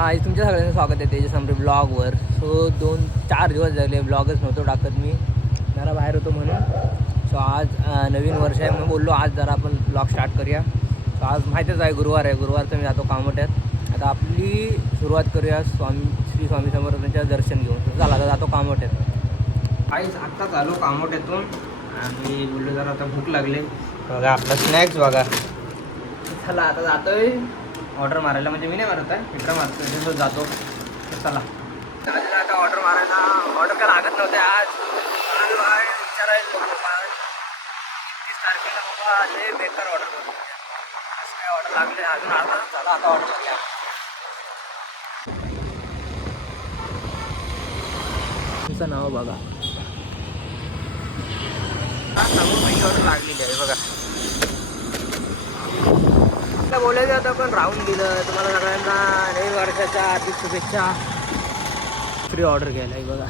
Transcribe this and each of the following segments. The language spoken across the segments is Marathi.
आज तुमच्या सगळ्यांचं स्वागत आहे तेजस आमरे ब्लॉगवर सो दोन चार दिवस झाले ब्लॉगच नव्हतो टाकत मी. जरा बाहेर होतो म्हणून. सो आज नवीन वर्ष आहे म्हणून बोललो आज जरा आपण ब्लॉग स्टार्ट करूया. सो आज माहीतच आहे गुरुवार आहे. गुरुवारचं मी जातो कामोट्यात आता आपली सुरुवात करूया स्वामी श्री स्वामी समर्थांच्या दर्शन घेऊन. झाला चला आता जातो कामोट्यात आईच आत्ताच आलो कामोट्यातून आणि बोललो जरा आता भूक लागली. बघा आपला स्नॅक्स बघा. चला आता जातोय. ऑर्डर मारायला. म्हणजे मी नाही मारत आहे मित्र मारतो म्हणजे तसंच जातो. चला. आजला आता ऑर्डर मारायला? ऑर्डर काय लागत नव्हते आज? आलो आहे विचारायला एकतीस तारखेला बाबा लय बेकार ऑर्डर करतो असं काय ऑर्डर लागले? अजून अर्धा चला आता ऑर्डर करूया तुमचं नाव बघा. हा सांगू पहिली ऑर्डर लागलेली आहे बघा. आता बोलायचं होतं पण राहून गेलं. तुम्हाला सगळ्यांना नवीन वर्षाच्या हार्दिक शुभेच्छा. फ्री ऑर्डर घ्यायला आहे बघा.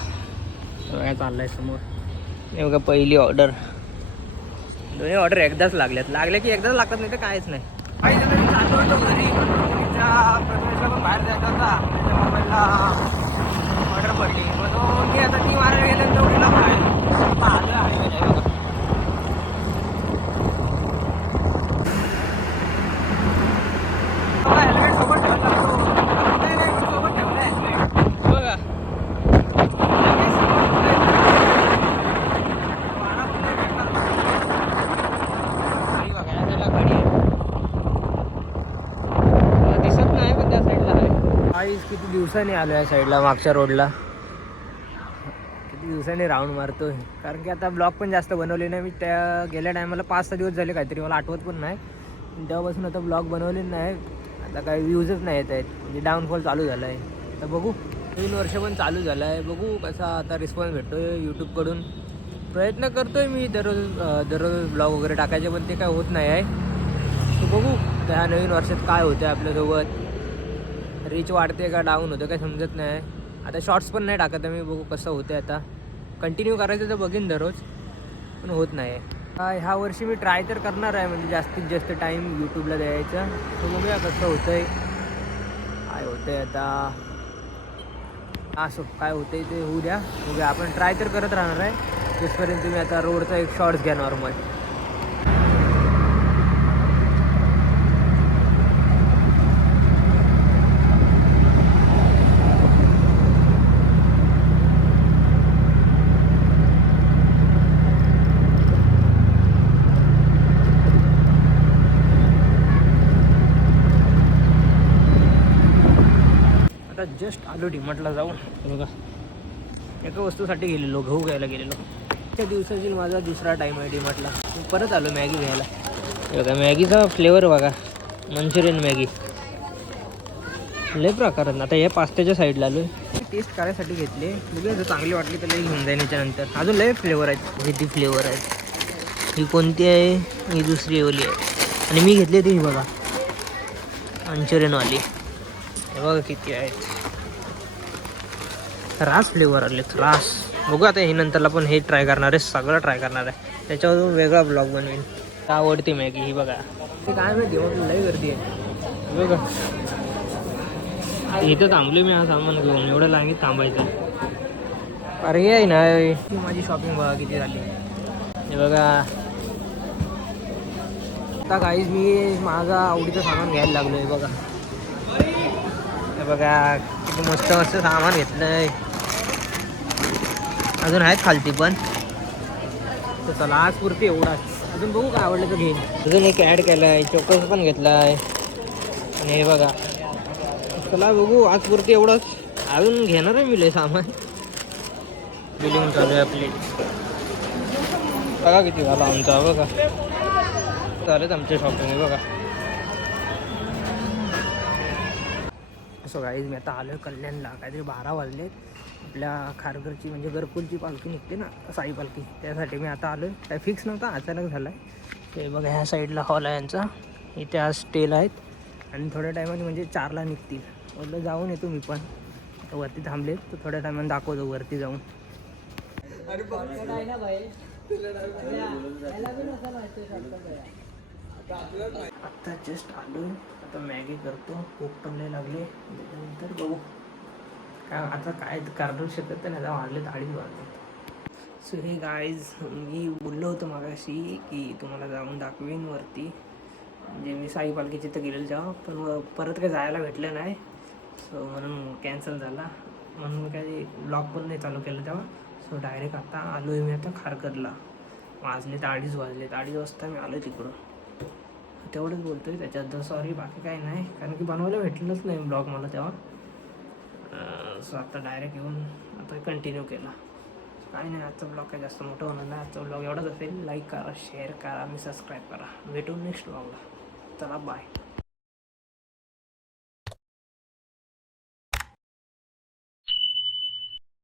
काय चाललंय समोर. हे बघा पहिली ऑर्डर दोन्ही ऑर्डर एकदाच लागल्यात. लागले की एकदाच लागतात नाही तर काहीच नाही. काही घरी पण बाहेर जायचा होता. मोबाईलला ऑर्डर पडली मग तो मी आता ती मारायला गेले तो गेला बाहेर पाहिलं आहे बघा बघा, helmet सोबत ठेवला तो. नाही, नाही, मी सोबत ठेवला helmet. बघा. लगेच वारा पण नाही भेटणार. गाडी बघा, या साईडला गाडी आहे. मला दिसत नाही पण त्या साईडला आहे आईस किती दिवसांनी आलो या साईडला मागच्या रोडला किती दिवसांनी राऊंड मारतोय. कारण की आता ब्लॉग पण जास्त बनवले नाही मी. त्या गेल्या टायमाला पाच सहा दिवस झाले काहीतरी मला आठवत पण नाही. तेव्हापासून आता ब्लॉग बनवले नाही. आता काही व्ह्यूजच नाही येत आहेत. म्हणजे डाऊनफॉल चालू झाला आहे तर बघू. तीन वर्ष पण चालू झालं आहे बघू कसा आता रिस्पॉन्स भेटतो आहे यूट्यूबकडून प्रयत्न करतो आहे मी दररोज दररोज ब्लॉग वगैरे टाकायचे पण ते काय होत नाही आहे. तर बघू. त्या नवीन वर्षात काय होतं आहे आपल्यासोबत. रीच वाढते का डाऊन होतं काय समजत नाही. आता शॉर्ट्स पण नाही टाकत आहे मी बघू कसं होतं आता. कंटिन्यू करायचं तर बघीन दररोज पण होत नाही. आहे ह्या वर्षी मी ट्राय तर करणार आहे म्हणजे जास्तीत जास्त टाईम यूट्यूबला द्यायचा. तर बघूया कसं होतं आहे काय होतं आहे आता. असं काय होतं आहे ते होऊ द्या. बघूया आपण ट्राय तर करत राहणार आहे. जिथपर्यंत तुम्ही आता रोडचा एक शॉर्ट्स घ्या नॉर्मल आता जस्ट आलो डिमार्टला जाऊन. बघा. एका वस्तूसाठी गेलेलो गहू घ्यायला गेलेलो. त्या दिवसाची माझा दुसरा टाईम आहे डिमार्टला. मी परत आलो मॅगी घ्यायला. बघा मॅगीचा फ्लेवर बघा. Manchurian Maggi. लय प्रकार आहेत आता या पास्त्याच्या साईडला आलो टेस्ट करायसाठी घेतले. बघूया जर चांगली वाटली तर लई घेऊन जाईन याच्यानंतर. अजून लय फ्लेवर आहेत. किती फ्लेवर आहेत. ही कोणती आहे? ही दुसरी ओली आहे. आणि मी घेतली ती ही बघा. मंचुरियनवाली हे बघा किती आहेत. रास फ्लेवर आले रास बघू आता हे नंतरला पण हे ट्राय करणार आहे सगळं ट्राय करणार आहे. त्याच्यावरून वेगळा ब्लॉग बनवेन. आवडते मॅगी ही बघा. ते काय माहिती मग लई गर्दी आहे. बघा. इथं थांबलो मी हा सामान घेऊन एवढं लांगीत थांबायचं. अरे आहे ती माझी शॉपिंग बघा किती झाली. हे बघा. आता काहीच मी माझा आवडीचं सामान घ्यायला लागलो आहे बघा. हे बघा किती मस्त मस्त सामान घेतलं आहे अजून आहेत खालती पण. तर चला आज पुरती एवढाच. अजून बघू काय आवडलं तर घेईन. अजून एक ॲड केलाय चोकोस पण घेतलाय. आणि हे बघा. चला बघू आज पुरती एवढंच. अजून घेणार आहे मी लय सामान. बिलिंग चालू आहे आपली. बघा किती झाला आमचा बघा. चालेल आमचे शॉपिंग बघा. असं गाईज मी आता आलो आहे कल्याणला. काहीतरी बारा वाजले आपल्या खारघरची म्हणजे घरकुलची पालखी निघते ना साई पालखी त्यासाठी मी आता आलो आहे काय फिक्स नव्हता अचानक झाला आहे ते बघा ह्या साईडला हॉल आहे यांचा. इथे आज स्टेल आहेत. आणि थोड्या टायमाने म्हणजे चारला निघतील. म्हटलं जाऊन येतो मी पण. आता वरती थांबले तर थोड्या टायमाने दाखवतो वरती जाऊन. आता जस्ट आलो आता मॅगी करतो. भूक पण नाही लागली. त्याच्यानंतर बघू. काय आता काय काढू शकत नाही आता वाढले अडीच वाजले सो हे गाईज मी बोललो होतो मागाशी की तुम्हाला जाऊन दाखवीन वरती. म्हणजे मी साई पालखीची तर गेलेलो तेव्हा पण परत काही जायला भेटलं नाही. सो म्हणून कॅन्सल झाला. म्हणून मी काही ब्लॉग पण नाही चालू केलं तेव्हा. सो डायरेक्ट आता आलो आहे मी आता खारकरला वाजले तर अडीच वाजले अडीच वाजता मी आलो तिकडून. तेवढंच बोलतोय त्याच्यात. सॉरी बाकी काही नाही. कारण की बनवायला भेटलंच नाही ब्लॉग मला तेव्हा. सो आता डायरेक्ट येऊन आता कंटिन्यू केला. काही नाही आजचा ब्लॉग काही जास्त मोठं होणार नाही. आजचा ब्लॉग एवढाच असेल लाईक करा शेअर करा आणि सबस्क्राईब करा. भेटू नेक्स्ट ब्लॉगला चला बाय